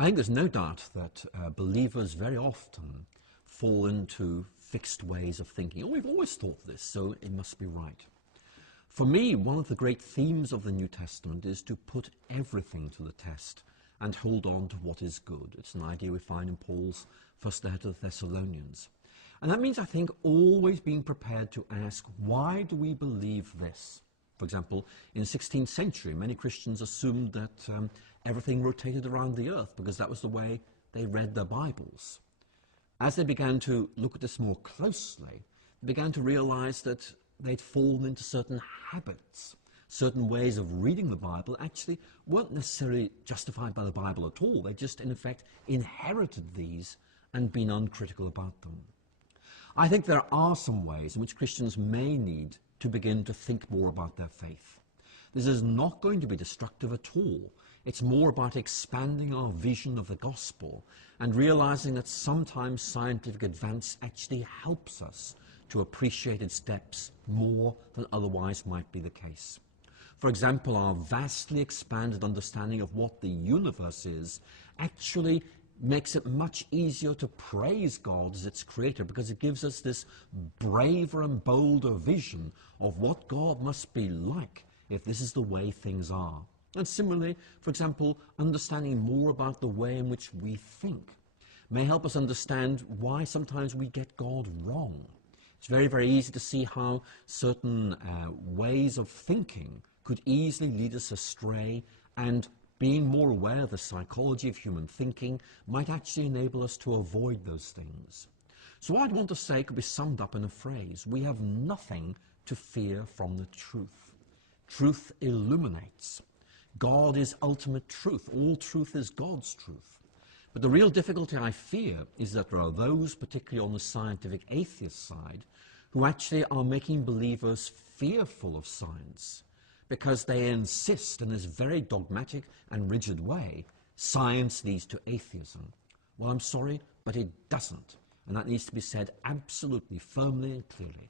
I think there's no doubt that believers very often fall into fixed ways of thinking. Oh, we've always thought this, so it must be right. For me, one of the great themes of the New Testament is to put everything to the test and hold on to what is good. It's an idea we find in Paul's first letter to the Thessalonians. And that means, I think, always being prepared to ask, why do we believe this? For example, in the 16th century, many Christians assumed that everything rotated around the earth because that was the way they read their Bibles. As they began to look at this more closely, they began to realize that they'd fallen into certain habits, certain ways of reading the Bible actually weren't necessarily justified by the Bible at all. They just, in effect, inherited these and been uncritical about them. I think there are some ways in which Christians may need to begin to think more about their faith. This is not going to be destructive at all. It's more about expanding our vision of the gospel and realizing that sometimes scientific advance actually helps us to appreciate its depths more than otherwise might be the case. For example, our vastly expanded understanding of what the universe is actually makes it much easier to praise God as its creator because it gives us this braver and bolder vision of what God must be like if this is the way things are. And similarly, for example, understanding more about the way in which we think may help us understand why sometimes we get God wrong. It's very, very easy to see how certain ways of thinking could easily lead us astray, and being more aware of the psychology of human thinking might actually enable us to avoid those things. So what I'd want to say could be summed up in a phrase: we have nothing to fear from the truth. Truth illuminates. God is ultimate truth. All truth is God's truth. But the real difficulty I fear is that there are those, particularly on the scientific atheist side, who actually are making believers fearful of science because they insist in this very dogmatic and rigid way, science leads to atheism. Well, I'm sorry, but it doesn't. And that needs to be said absolutely firmly and clearly.